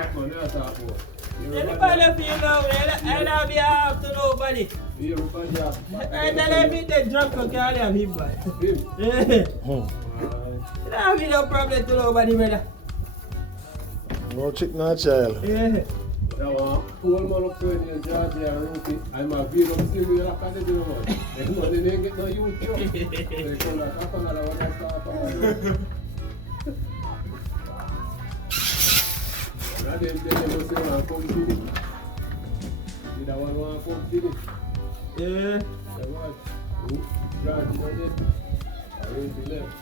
Anybody feel now, I don't have to nobody. I tell him the drunk can carry him, boy. I don't have no problem to nobody, brother. No chick, no child. Yeah. I'm a beer of silver, I can't do one. And what they get no youth, they call a couple of one. I didn't say I'll come to it. Did I want to come to it? Yeah. I was. Drive on it. I went to left.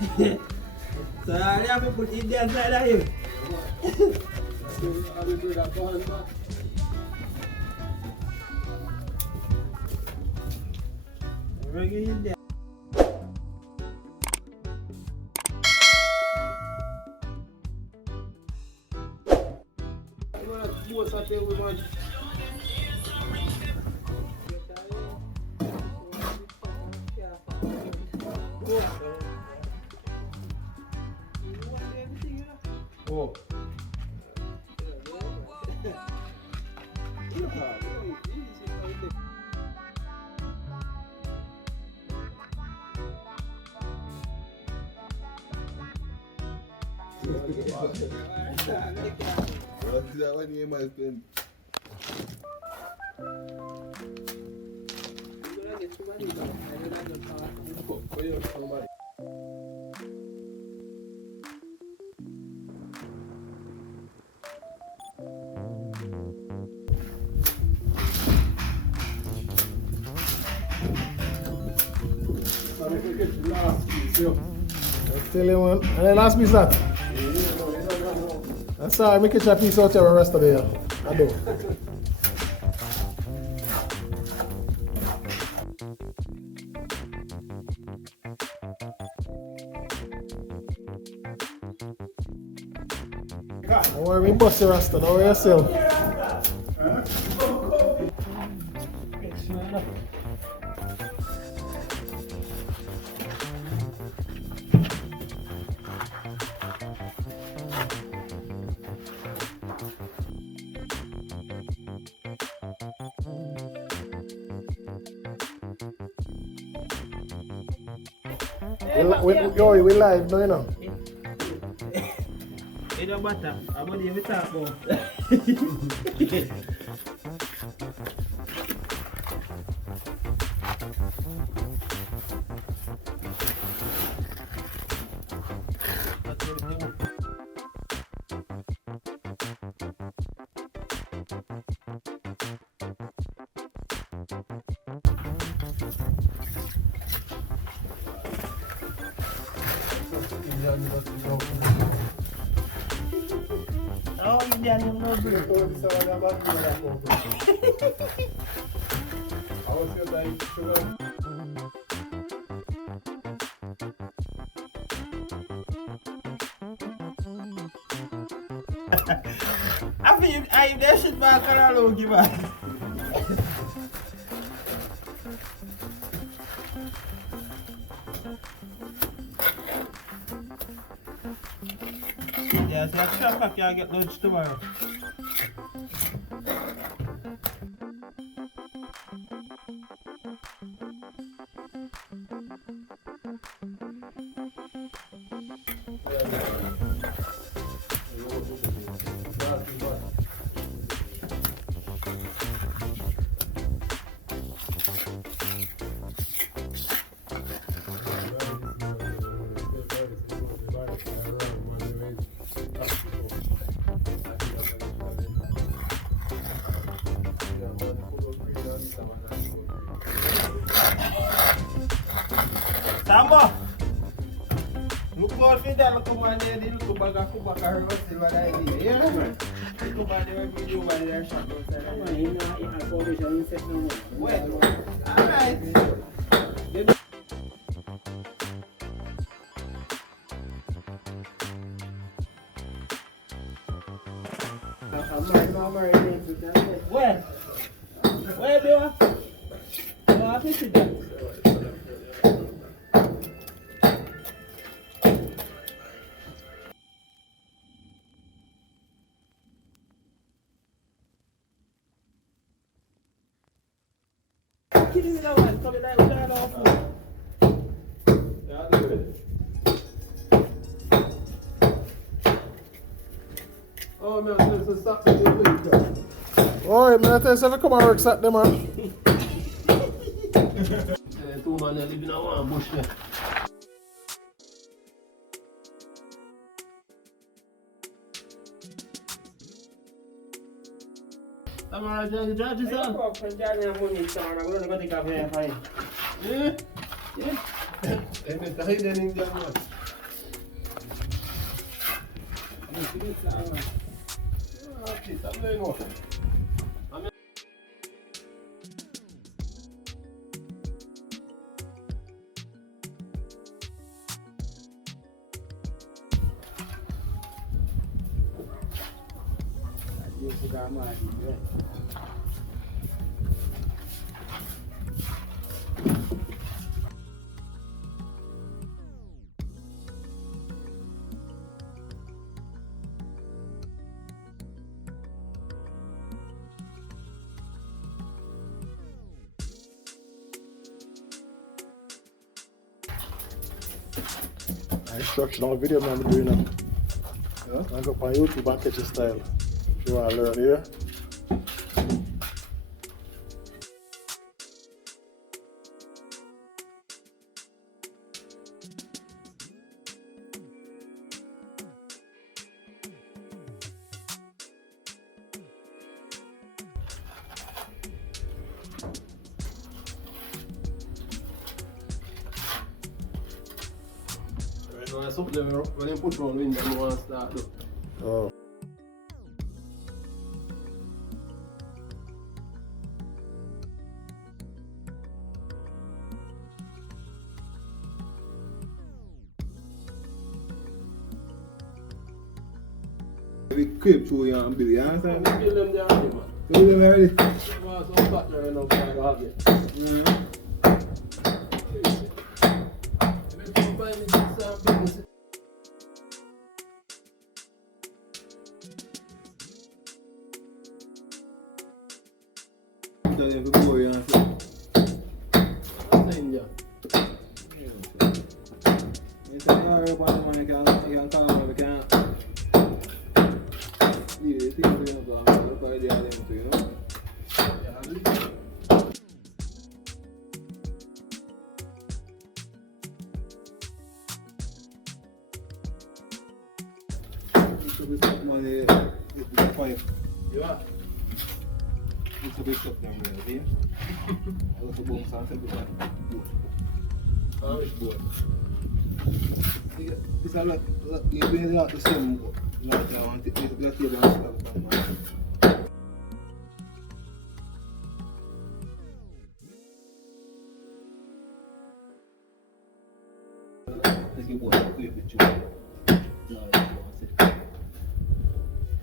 So I have to put it there side of him. I will do that one back. Bring it in there. Oh. That one you might spend. Tell you man, and the last piece that. I'm sorry, make a piece out here the rest of the year. I do. Don't worry, we bust the rasta, don't worry yourself. We live now, you know. It don't matter. I'm going to talk about. Oh, Indian no break. I was here like sugar. I think I that shit back around give us. Yeah, so I shop back here, I get lunch tomorrow. Sambo! Look out for that, look over there, they look back and back and see what I did. Yeah, man. Look over there, video over there, shot outside. You have formation, you set no more. Well, alright. Where? Where do you? You have to sit down. kidding me that one. Come in like we don't know food. Yeah, do it. Oh, man, I'm going to stop the winter. Oh, man, I tell you, so come and work Saturday, man. Two men live in a one bush there. Tamara, judge is on. I'm going to take a hair fine. Yeah? Yeah? And it's the hidden Indian man. Instructional video, man, I'm doing now. Yeah? I go up on YouTube and catch a style. If you want to learn here. Something when you put on window, you want to start though. Oh. We creep through here and build, you understand? We build them there already, man. Build them already? There was some partner enough for the hobby. Yeah. If you come by me, just business. Tell them to go here and say. That's India. You say, yeah, everybody man, you can come over, you can. Yeah, you think you're going to go and look at the other too, you know? You should be stuck money with the pipe. Yeah. You should be stuck down there, see? I also boom something with that boat. How is boat? It's a lot, you bring a lot to swim. Like I want to get the table and stuff, man. Like you want to play with you. No, you want to.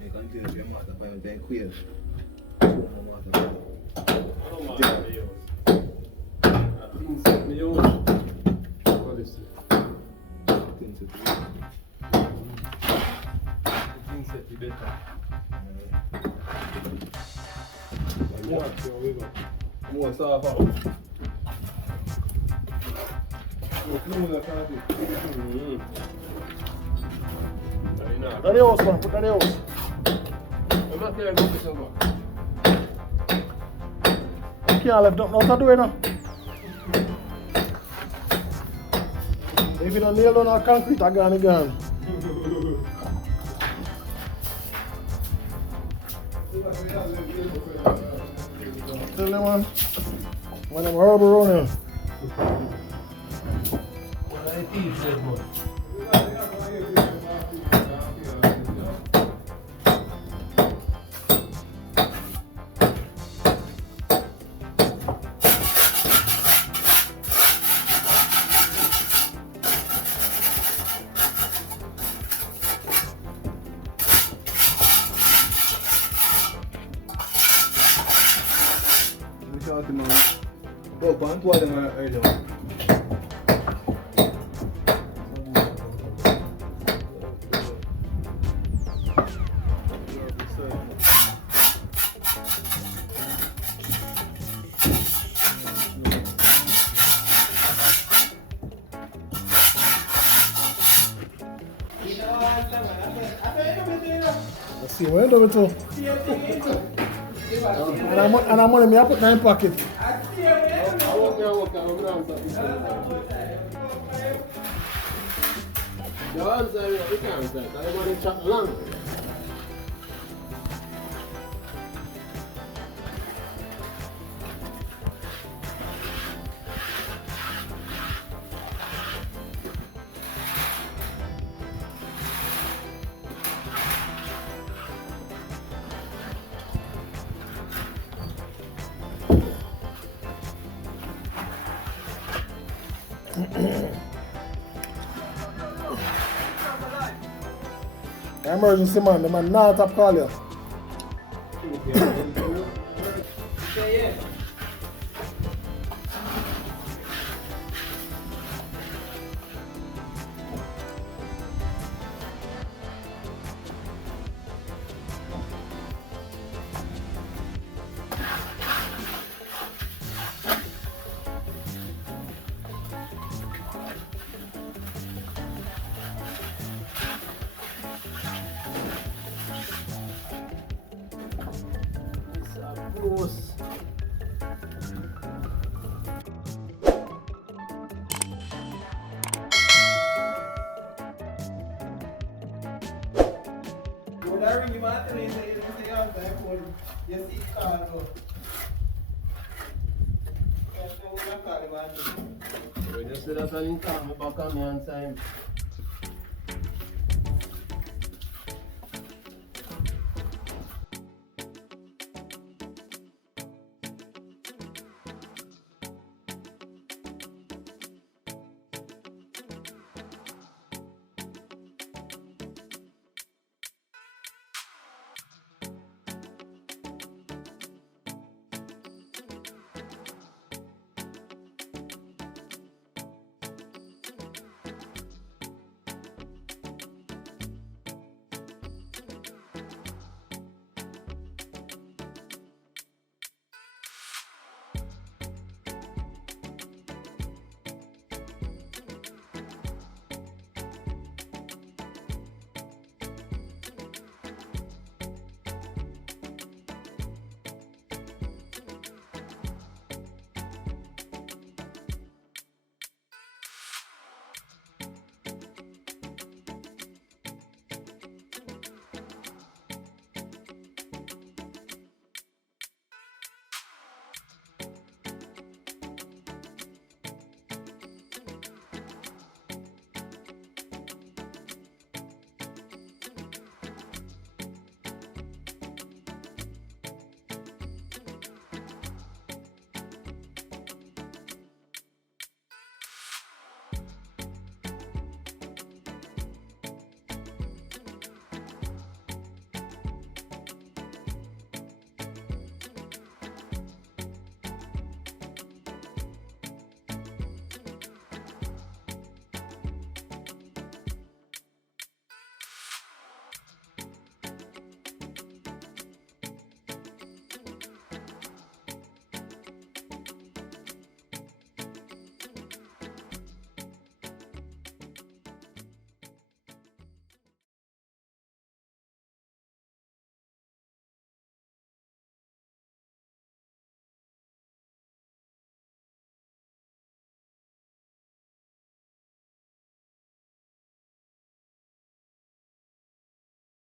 You can do it, your mother, but then queer. I don't want to be yours. Things set me on. What is it? Things to do. Things set you better. More stuff out. Put that in the house, man. Put that in the house. I'm not there to go to somewhere. You can't left nothing out to do it now. If you don't nail down our concrete, I gone again. Tell them, man. When I'm horrible around here. What I think is good, man. Oh, quanto olha mais see what you do with too. And I'm money me I put in my pocket. I walk me, I'm not the answer is we can't say. Everybody chat long. Emergency man, the man not top call you. When I ring him out today, say you see call though. When you see that, I'm back on me and time.